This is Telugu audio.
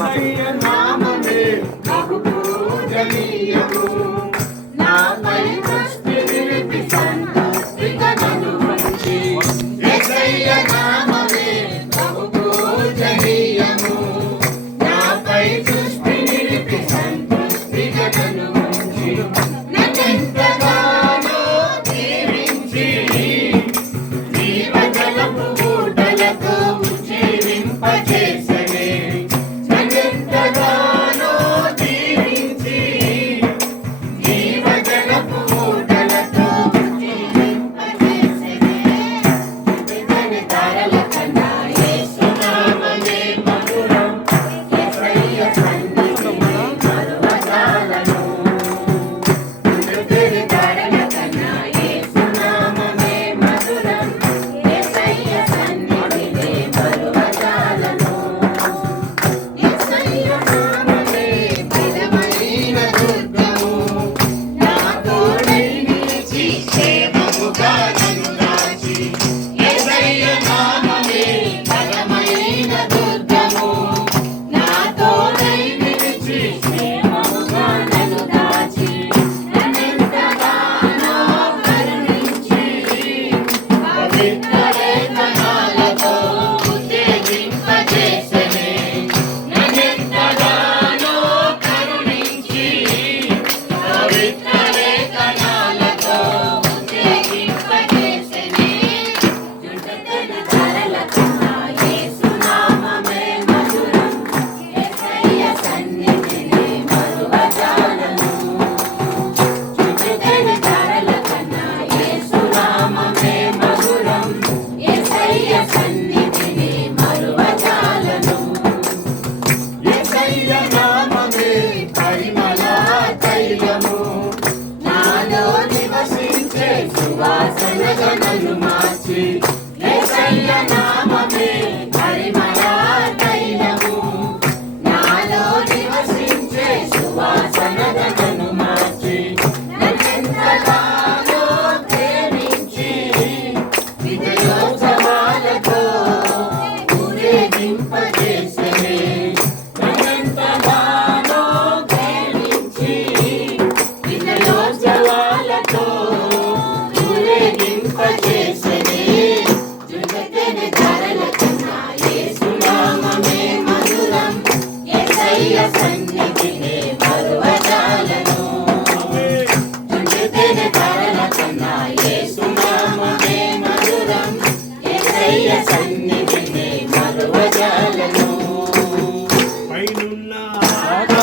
యేసయ్య నామమే బహు పూజనీయము. నాపై దృష్టి నిలిపి సంతృప్తిగా నన్ను ఉంచి, యేసయ్య నామమే బహు పూజనీయము. నాపై దృష్టి నిలిపి సంతృప్తిగా నన్ను ఉంచి, నన్నెంతగానో దీవించి జీవజలపు ఊటలతో జీవింపజేసెనే. నన్నెంతగానో దీవించి జీవజలపు ఊటలతో జీవింపజేసెనే. ఇతని ధరల కన్నా యేసు నామమే మధురం. యేసయ్య సన్నిధిని మరువజాలను. ఇతని ధరల కన్నా యేసు నామమే మధురం. యేసయ్య సన్నిధిని మరువజాలను. యేసయ్య నామమే బలమైన దుర్గము. నా తోడై నిలిచి క్షేమముగా నన్ను దాచి, యేసయ్య నామమే బలమైన దుర్గము. నా తోడై నిలిచి క్షేమముగా నన్ను దాచి, నన్నెంతగానో కరుణించి పవిత్ర లేఖనాలతో ఉత్తేజింపజేసెనే. నన్నెంతగానో కరుణించి పవిత్ర లేఖనాలతో ఉత్తేజింపజేసెనే. జుంటెన ధరల కన్నా యేసు నామమే మధురం. యేసయ్య సన్నిధిని మరువజాలను. జుంటెన ధరల కన్నా యేసు నామమే మధురం. యేసయ్య సన్నిధిని మరువజాలను. యేసయ్య నామమే పరిమళ తైలము. నాలో నివసించే సువాసనగా నన్ను మార్చి, యేసయ్య నామమే పరిమళ తైలము. నాలో నివసించే సువాసనగా నన్ను మార్చి, నన్నెంతగానో ప్రేమించి విజయోత్సవాలతో ఊరేగింపజేసెనే. నన్నెంతగానో ప్రేమించి విజయోత్సవాలతో ఊరేగింపజేసెనే.